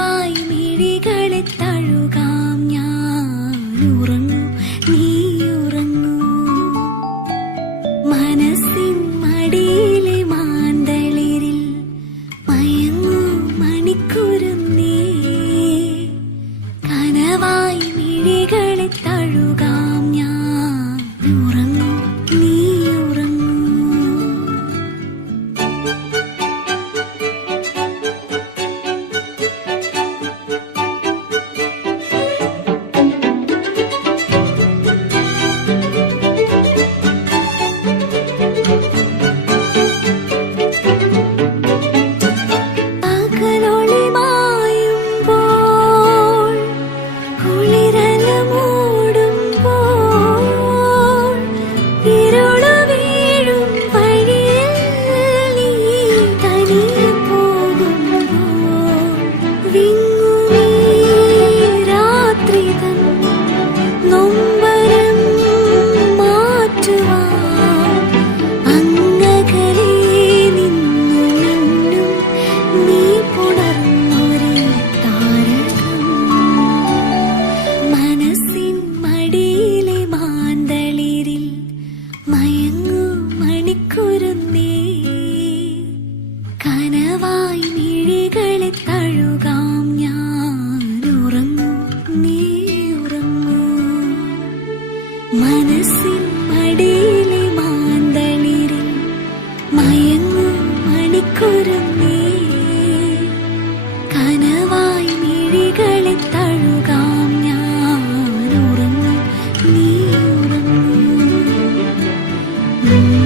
നിറവായി മിഴികളെ തഴുകാം ഞാൻ ഉറങ്ങൂ നീ ഉറങ്ങൂ മനസ്സിൻ മടിയിലെ മാന്തളിരിൽ മയങ്ങൂ മണിക്കുരുന്നേ കനവായി മിഴികളെ തഴുകാം ഞാൻ ഉറങ്ങൂ നീ ഉറങ്ങൂ മയങ്ങൂ തഴുകാം ഞാൻ ഉറങ്ങൂ നീ ഉറങ്ങൂ. മനസ്സിൻ മടിയിലെ മാന്തളിരി മയങ്ങൂ മണിക്കൂരുന്നേ you.